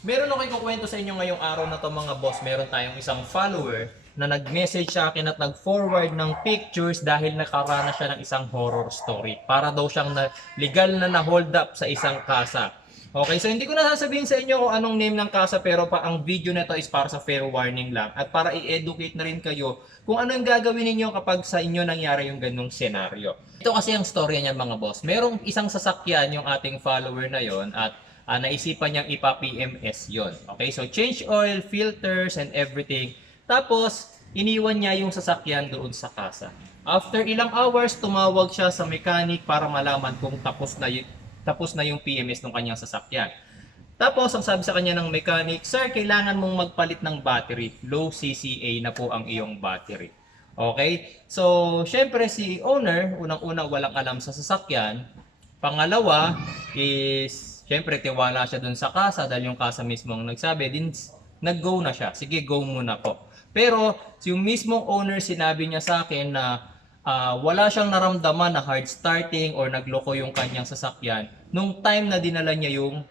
Meron ako ikukwento sa inyo ngayong araw na to mga boss. Meron tayong isang follower na nag-message sa akin at nag-forward ng pictures dahil nakaranas siya ng isang horror story. Para daw siyang legal na na-hold up sa isang kasa. Okay, so hindi ko na sasabihin sa inyo kung anong name ng kasa pero ang video na to is para sa fair warning lang at para i-educate na rin kayo kung ano yung gagawin ninyo kapag sa inyo nangyari yung ganung senaryo. Ito kasi ang story niyan mga boss. Merong isang sasakyan yung ating follower na yon at naisipan niyang ipa-PMS yon. Okay, so change oil, filters, and everything. Tapos, iniwan niya yung sasakyan doon sa kasa. After ilang hours, tumawag siya sa mechanic para malaman kung tapos na yung PMS ng kanyang sasakyan. Tapos, ang sabi sa kanya ng mechanic, "Sir, kailangan mong magpalit ng battery. Low CCA na po ang iyong battery." Okay? So, syempre si owner, unang-unang walang alam sa sasakyan. Pangalawa is siyempre, tiwala siya dun sa kasa dahil yung kasa mismo ang nagsabi, din nag-go na siya. Sige, go muna po. Pero, yung mismong owner sinabi niya sa akin na wala siyang naramdaman na hard starting or nagloko yung kanyang sasakyan nung time na dinala niya yung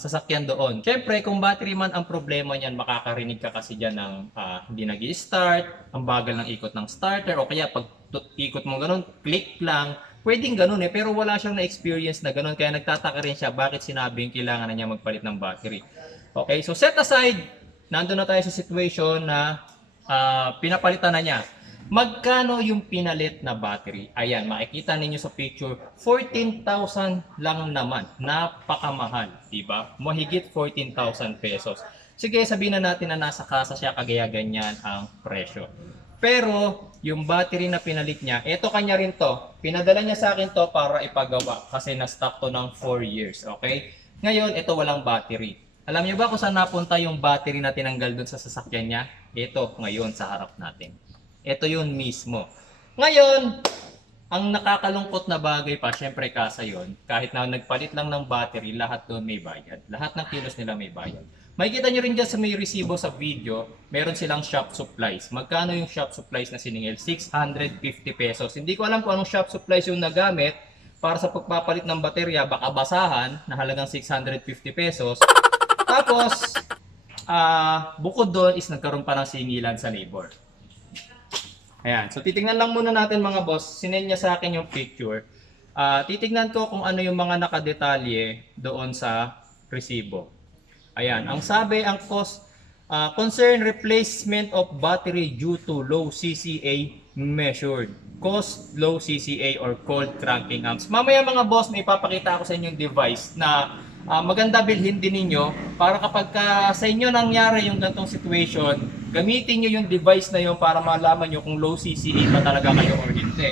sasakyan doon. Siyempre, kung battery man ang problema niyan, makakarinig ka kasi dyan ng hindi nag-i-start, ang bagal ng ikot ng starter, o kaya pag ikot mo ganun, click lang. Pwedeng ganun pero wala siyang na-experience na ganun. Kaya nagtataka rin siya bakit sinabing kailangan na niya magpalit ng battery. Okay, so set aside, nandun na tayo sa situation na pinapalitan na niya. Magkano yung pinalit na battery? Ayan, makikita ninyo sa picture, 14,000 lang naman. Napakamahal, diba? Mahigit 14,000 pesos. Sige, sabihin na natin na nasa kasa siya, kagaya ganyan ang presyo. Pero, yung battery na pinalit niya, eto kanya rin to. Pinadala niya sa akin to para ipagawa kasi na-stock to ng 4 years, okay? Ngayon, ito walang battery. Alam niyo ba kung saan napunta yung battery na tinanggal dun sa sasakyan niya? Ito, ngayon, sa harap natin. Ito yun mismo. Ngayon, ang nakakalungkot na bagay pa, syempre kasa yun, kahit na nagpalit lang ng battery, lahat doon may bayad. Lahat ng kilos nila may bayad. Makikita nyo rin dyan sa may resibo sa video, meron silang shop supplies. Magkano yung shop supplies na siningil? 650 pesos. Hindi ko alam kung anong shop supplies yung nagamit para sa pagpapalit ng baterya, baka basahan na halagang 650 pesos. Tapos, bukod doon is nagkaroon pa ng singilan sa neighbor. Ayan, so titingnan lang muna natin mga boss, sinend niya sa akin yung picture. Titingnan ko kung ano yung mga nakadetalye doon sa resibo. Ayan, ang sabi, ang cost, concern replacement of battery due to low CCA measured. Cost low CCA or cold cranking amps. Mamaya mga boss, may ipapakita ako sa inyo yung device na maganda bilhin din ninyo para kapag sa inyo nangyari yung ganitong situation, gamitin nyo yung device na yun para malaman nyo kung low CCA pa talaga kayo or hindi.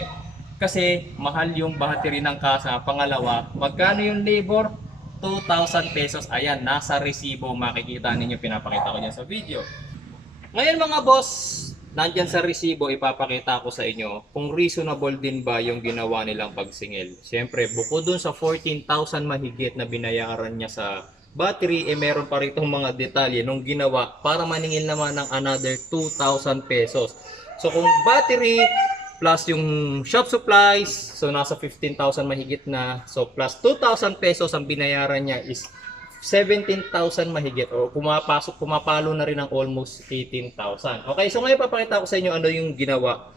Kasi mahal yung battery ng kasa. Pangalawa, magkano yung labor? 2,000 pesos. Ayan, nasa resibo. Makikita ninyo, pinapakita ko dyan sa video. Ngayon mga boss, nandyan sa resibo, ipapakita ko sa inyo kung reasonable din ba yung ginawa nilang pagsingil. Siyempre, bukod dun sa 14,000 mahigit na binayaran niya sa battery, meron pa rin mga detalye nung ginawa para maningil naman ng another 2,000 pesos. So kung battery plus yung shop supplies, so nasa 15,000 mahigit na. So plus 2,000 pesos ang binayaran niya is 17,000 mahigit. O pumapalo na rin ng almost 18,000. Okay, so ngayon papakita ko sa inyo ano yung ginawa.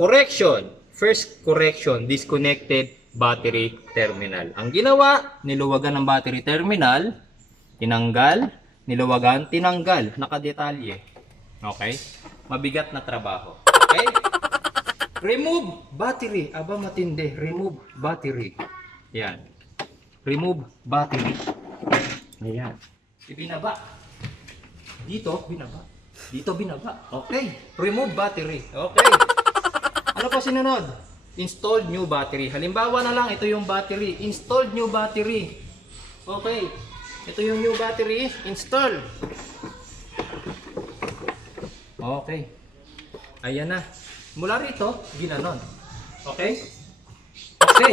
Correction. First correction, disconnected battery terminal. Ang ginawa, niluwagan ng battery terminal, tinanggal, niluwagan, tinanggal, nakadetalye. Okay? Mabigat na trabaho. Okay? Remove battery. Aba matindi. Remove battery. Yan. Remove battery. Ayan. Ibinaba. Dito, binaba. Dito, binaba. Okay. Remove battery. Okay. Ano pa sinunod? Installed new battery. Halimbawa na lang, ito yung battery. Installed new battery. Okay. Ito yung new battery. Install. Okay. Ayan na. Mula rito, ginanon. Okay? Okay.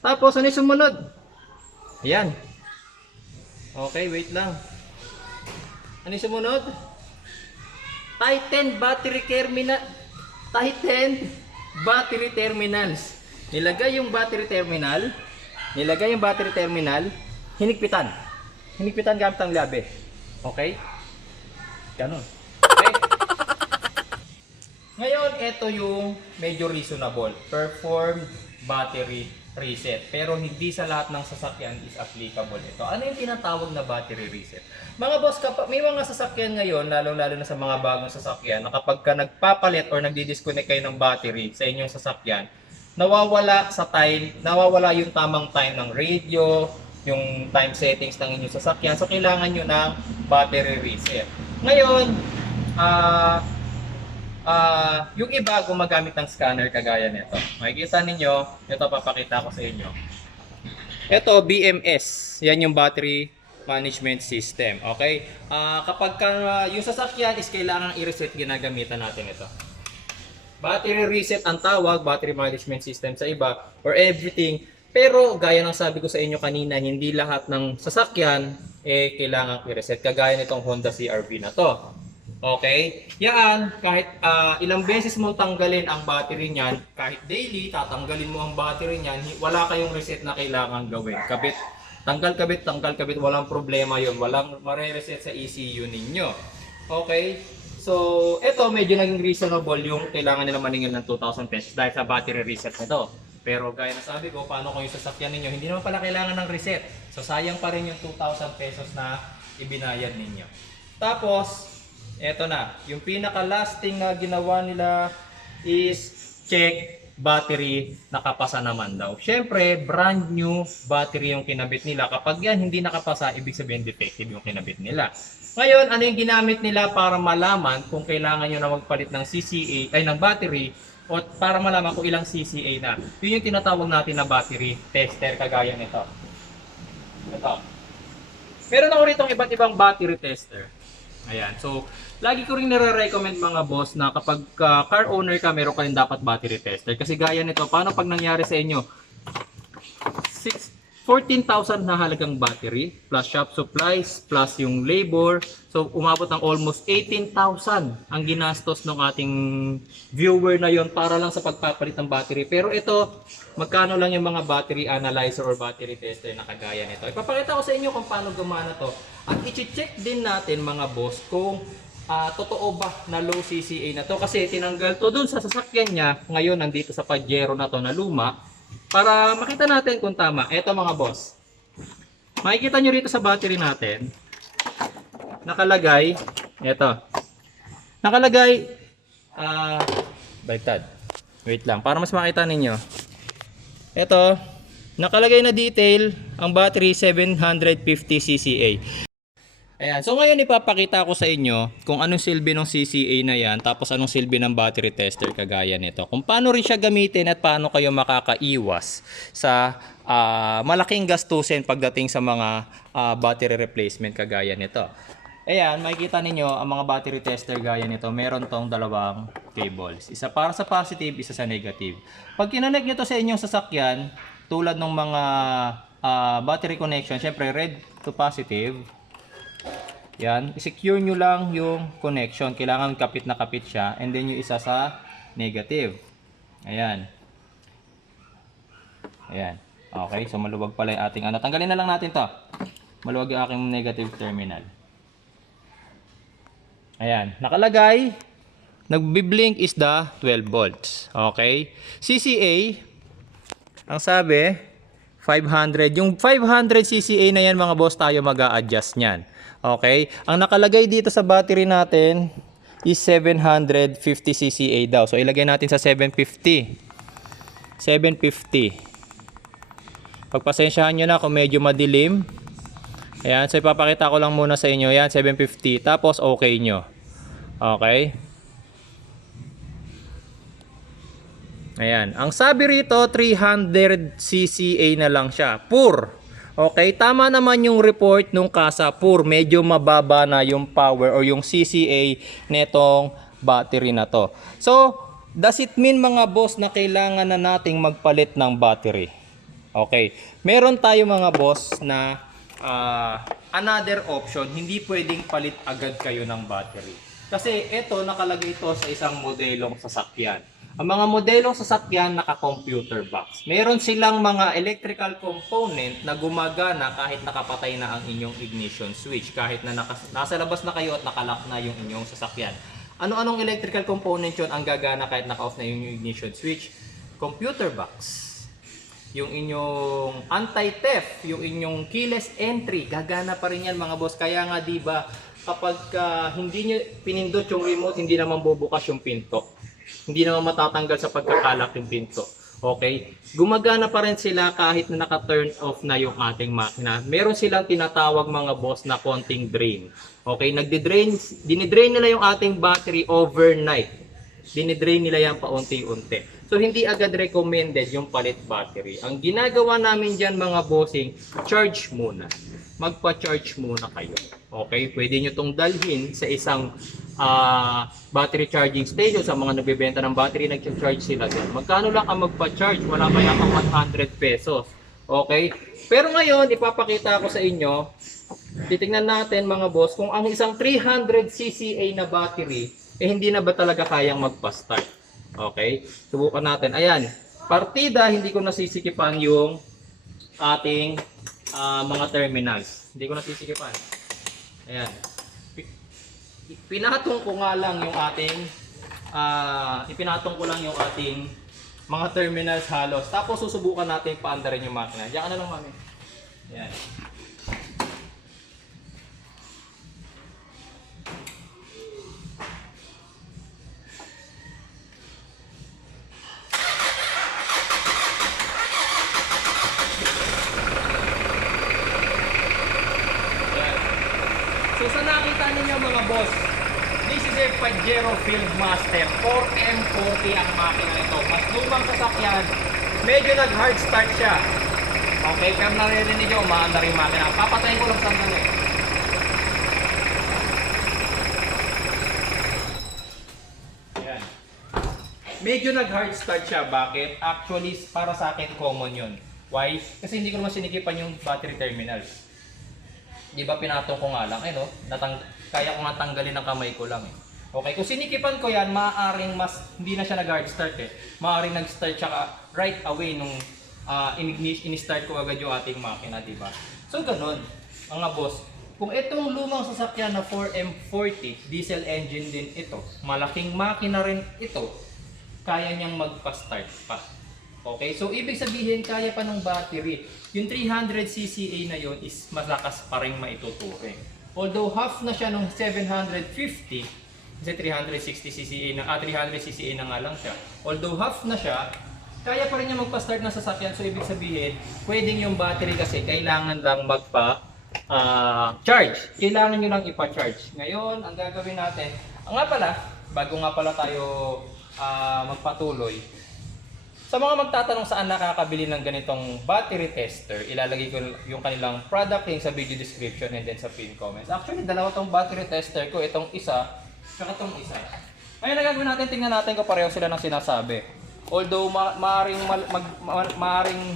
Tapos, ano yung sumunod? Ayan. Okay, wait lang. Ano yung sumunod? Tighten battery terminal. Tighten battery terminals. Nilagay yung battery terminal, hinigpitan. Hinipitan gamit ang labi. Okay? Ganun. Okay? Ngayon, ito yung medyo reasonable. Performed battery reset. Pero hindi sa lahat ng sasakyan is applicable ito. Ano yung tinatawag na battery reset? Mga boss, kapag may mga sasakyan ngayon, lalo-lalo na sa mga bagong sasakyan, na kapag ka nagpapalit or nagdi-disconnect kayo ng battery sa inyong sasakyan, nawawala yung tamang time ng radio, yung time settings ng inyong sasakyan. So, kailangan nyo ng battery reset. Ngayon, yung iba gumagamit ng scanner kagaya nito. Makikita ninyo, ito papakita ko sa inyo. Ito, BMS. Yan yung battery management system. Okay? Kapag yung sasakyan is kailangan i-reset, ginagamitan natin ito. Battery reset ang tawag, battery management system sa iba, or everything. Pero gaya ng sabi ko sa inyo kanina, hindi lahat ng sasakyan kailangan i-reset. Kagaya nitong Honda CR-V na to. Okay? Yan, kahit ilang beses mo tanggalin ang battery niyan, kahit daily, tatanggalin mo ang battery niyan, wala kayong reset na kailangan gawin. Tanggal kabit, walang problema yon, walang mare-reset sa ECU ninyo. Okay? So, ito medyo naging reasonable yung kailangan nila maningil ng 2,000 pesos dahil sa battery reset nito. Pero gaya na sabi ko, paano kung yung sasakyan ninyo, hindi naman pala kailangan ng reset. So, sayang pa rin yung 2,000 pesos na ibinayad ninyo. Tapos, eto na, yung pinaka-lasting na ginawa nila is check battery, nakapasa naman daw. Syempre, brand new battery yung kinabit nila. Kapag yan hindi nakapasa, ibig sabihin defective yung kinabit nila. Ngayon, ano yung ginamit nila para malaman kung kailangan nyo na magpalit ng CCA, ng battery, o para malaman kung ilang CCA na. Yun yung tinatawag natin na battery tester, kagaya nito. Ito. Meron ako rito iba't ibang battery tester. Ayan. So, lagi ko rin nire-recommend mga boss na kapag car owner ka, meron ka rin dapat battery tester. Kasi gaya nito, paano pag nangyari sa inyo? 14,000 na halagang battery, plus shop supplies, plus yung labor. So, umabot ng almost 18,000 ang ginastos ng ating viewer na yon para lang sa pagpapalit ng battery. Pero ito, magkano lang yung mga battery analyzer or battery tester na kagaya nito. Ipapakita ko sa inyo kung paano gumana to. At i-check din natin mga boss kung totoo ba na low CCA na to. Kasi tinanggal to dun sa sasakyan niya. Ngayon, nandito sa Pajero na to na luma. Para makita natin kung tama. Eto mga boss. Makikita nyo rito sa battery natin. Nakalagay. Eto. Nakalagay. Baliktad. Wait lang. Para mas makita ninyo. Eto. Nakalagay na detail. Ang battery 750 CCA. Ayan. So ngayon ipapakita ko sa inyo kung anong silbi ng CCA na yan, tapos anong silbi ng battery tester kagaya nito. Kung paano rin siya gamitin at paano kayo makakaiwas sa malaking gastusin pagdating sa mga battery replacement kagaya nito. Ayan, makikita ninyo ang mga battery tester gaya nito, meron tong dalawang cables. Isa para sa positive, isa sa negative. Pag kinonect nyo to sa inyong sasakyan, tulad ng mga battery connection, syempre red to positive. Yan, i-secure nyo lang yung connection. Kailangan kapit na kapit siya. And then yung isa sa negative. Ayan. Ayan. Okay, so maluwag pala yung ating ano. Tanggalin na lang natin to. Maluwag yung aking negative terminal. Ayan. Nakalagay, nagbi-blink is the 12 volts. Okay. CCA, ang sabi, 500. Yung 500 CCA na yan mga boss, tayo mag-a-adjust nyan. Okay? Ang nakalagay dito sa battery natin is 750 CCA daw. So, ilagay natin sa 750. 750. Pagpasensyahan nyo na kung medyo madilim. Ayan. So, ipapakita ko lang muna sa inyo. Ayan, 750. Tapos, okay nyo. Okay? Ayan. Ang sabi rito, 300 CCA na lang siya. Pure. Okay, tama naman yung report nung kasa, pure, medyo mababa na yung power or yung CCA netong battery na to. So, does it mean mga boss na kailangan na nating magpalit ng battery? Okay, meron tayo mga boss na another option, hindi pwedeng palit agad kayo ng battery. Kasi ito nakalagay ito sa isang modelong sasakyan. Ang mga modelong sasakyan naka-computer box. Meron silang mga electrical component na gumagana kahit nakapatay na ang inyong ignition switch. Kahit na nasa labas na kayo at nakalock na yung inyong sasakyan. Ano-anong electrical component yun ang gagana kahit naka-off na yung ignition switch? Computer box. Yung inyong anti-theft, yung inyong keyless entry, gagana pa rin yan mga boss. Kaya nga diba, kapag hindi nyo pinindot yung remote, hindi naman bubukas yung pinto. Hindi naman matatanggal sa pagkakalak yung pinto. Okay? Gumagana pa rin sila kahit na naka-turn off na yung ating makina. Meron silang tinatawag mga boss na konting drain. Okay? Dinidrain nila yung ating battery overnight. Dinidrain nila yan paunti-unti. So hindi agad recommended yung palit battery. Ang ginagawa namin dyan mga bossing, charge muna. Magpa-charge muna kayo. Okay? Pwede nyo itong dalhin sa isang battery charging station. Sa mga nagbebenta ng battery, nag-charge sila dyan. Magkano lang ang magpa-charge? Wala pa yung 100 pesos. Okay? Pero ngayon, ipapakita ko sa inyo, titingnan natin mga boss, kung ang isang 300 cca na battery, hindi na ba talaga kayang magpa-start? Okay? Subukan natin. Ayan. Partida, hindi ko nasisikipan yung ating mga terminals. Hindi ko nasisikipan. Ayan. Pinatong ko nga lang yung ating ipinatong ko lang yung ating mga terminals halos. Tapos susubukan natin paandarin yung makina. Diyan ka na lang, mami. Ayan. So sa nakita ninyo mga boss, this is a Pajero Fieldmaster 4M40 ang makina nito. Mas lumang sasakyan, medyo nag-hard start siya. Okay, pero naririnig nyo, umaandar yung makina. Papatayin ko lang sandali. Ayan. Medyo nag-hard start siya. Bakit? Actually, para sa akin, common yun. Why? Kasi hindi ko naman sinikipan yung battery terminals. Di ba pinatong ko nga lang, no? Kaya ko nga tanggalin ng kamay ko lang eh. Okay, kung sinikipan ko yan, maaaring hindi na siya nag-hard start eh. Maaaring nag-start siya right away nung in-start ko agad yung ating makina, di ba? So ganun, mga boss. Kung itong lumang sasakyan na 4M40, diesel engine din ito, malaking makina rin ito, kaya niyang magpa-start pa. Okay, so ibig sabihin kaya pa ng battery. Yung 300 cca na yon is malakas pa rin maituturing. Although half na siya nung 750, kasi 360 cca na 300 cca na nga lang siya. Although half na siya, kaya pa rin niya magpa-start ng sasakyan. So ibig sabihin, pwedeng yung battery kasi kailangan lang charge. Kailangan niyo lang ipa-charge. Ngayon, ang gagawin natin, bago nga pala tayo magpatuloy, sa mga magtatanong saan nakakabili ng ganitong battery tester, ilalagay ko yung kanilang product link sa video description and then sa pin comments. Actually, dalawa tong battery tester ko, itong isa, saka itong isa. Ngayon na gagawin natin, tingnan natin kung pareho sila ng sinasabi. Although maaring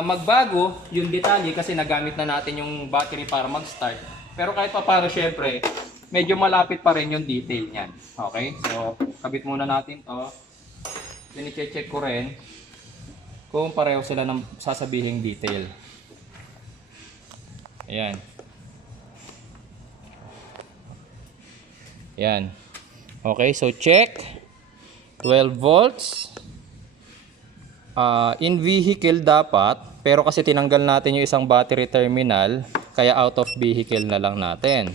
magbago yung detalye kasi nagamit na natin yung battery para mag-start. Pero kahit pa paano, syempre, medyo malapit pa rin yung detail niyan. Okay? So, kabit muna natin to. Then i-check ko rin kung pareho sila ng sasabihing detail. Ayan. Ayan. Okay, so check. 12 volts. In vehicle dapat, pero kasi tinanggal natin yung isang battery terminal, kaya out of vehicle na lang natin.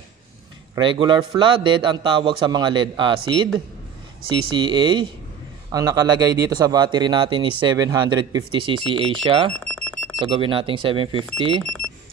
Regular flooded ang tawag sa mga lead acid, CCA. Ang nakalagay dito sa battery natin is 750 cca siya. So gawin natin 750.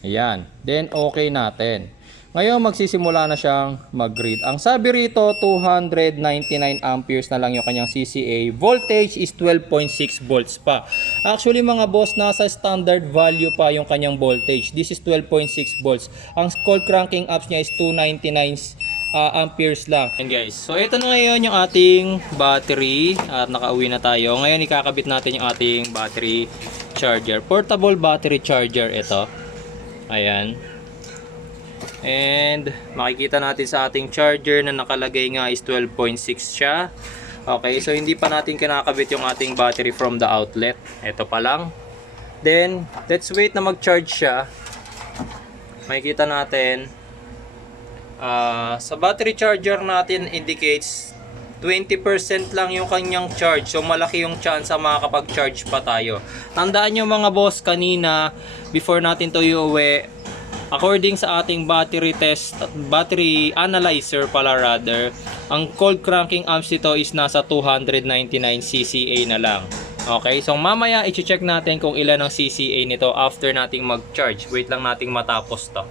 Ayan. Then okay natin. Ngayon magsisimula na siyang mag-read. Ang sabi rito 299 amperes na lang yung kanyang CCA. Voltage is 12.6 volts pa. Actually mga boss, nasa standard value pa yung kanyang voltage. This is 12.6 volts. Ang cold cranking amps niya is 299 amperes lang. And guys, so ito na ngayon yung ating battery at nakauwi na tayo. Ngayon ikakabit natin yung ating battery charger. Portable battery charger ito. Ayan. And makikita natin sa ating charger na nakalagay nga is 12.6 siya. Okay, so hindi pa natin kinakabit yung ating battery from the outlet. Ito pa lang. Then, let's wait na mag-charge siya. Makikita natin, sa battery charger natin indicates 20% lang yung kanyang charge. So, malaki yung chance na makakapag-charge pa tayo. Tandaan nyo mga boss, kanina, before natin to iuwi, according sa ating battery test, battery analyzer pala rather, ang cold cranking amps nito is nasa 299 CCA na lang. Okay, so mamaya i-check natin kung ilan ang CCA nito after nating mag-charge. Wait lang nating matapos to.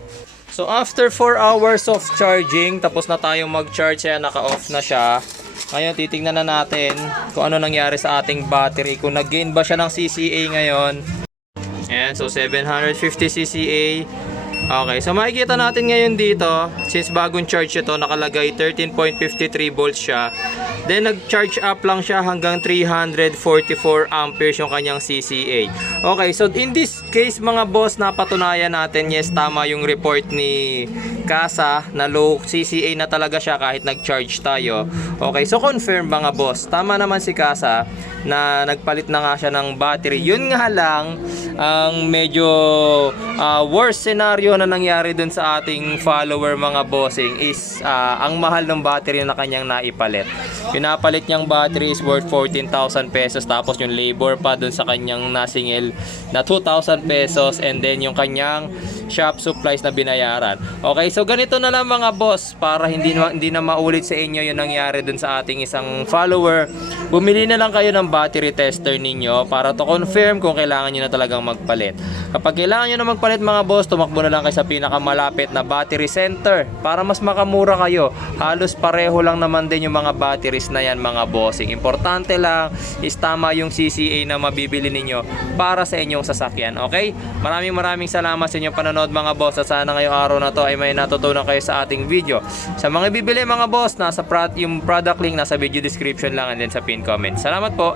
So after 4 hours of charging, tapos na tayong mag-charge, kaya naka-off na siya. Ngayon titingnan na natin kung ano nangyari sa ating battery, kung nag-gain ba siya ng CCA ngayon. Ayan, so 750 CCA. Okay, so makikita natin ngayon dito, since bagong charge ito, nakalagay 13.53 volts siya. Then nag-charge up lang siya hanggang 344 amperes yung kanyang CCA. Okay, so in this case mga boss, napatunayan natin, yes, tama yung report ni Kasa na low CCA na talaga siya kahit nag-charge tayo. Okay, so confirm mga boss, tama naman si Kasa na nagpalit na nga siya ng battery. Yun nga lang, ang medyo worst scenario na nangyari dun sa ating follower mga bossing is ang mahal ng battery na kanyang naipalit. Pinapalit niyang battery is worth 14,000 pesos, tapos yung labor pa dun sa kanyang nasingil na 2,000 pesos, and then yung kanyang shop supplies na binayaran. Okay, so ganito na lang mga boss, para hindi na maulit sa inyo yung nangyari dun sa ating isang follower. Bumili na lang kayo ng battery tester ninyo para to confirm kung kailangan nyo na talagang magpalit. Kapag kailangan nyo na magpalit mga boss, tumakbo na lang kayo sa pinakamalapit na battery center para mas makamura kayo. Halos pareho lang naman din yung mga batteries na yan mga bossing. Importante lang is tama yung CCA na mabibili ninyo para sa inyong sasakyan. Okay? Maraming salamat sa inyong panonood mga boss, at sana ngayong araw na to ay may natutunan kayo sa ating video. Sa mga bibili mga boss, yung product link nasa video description lang and then sa pin comment. Salamat po!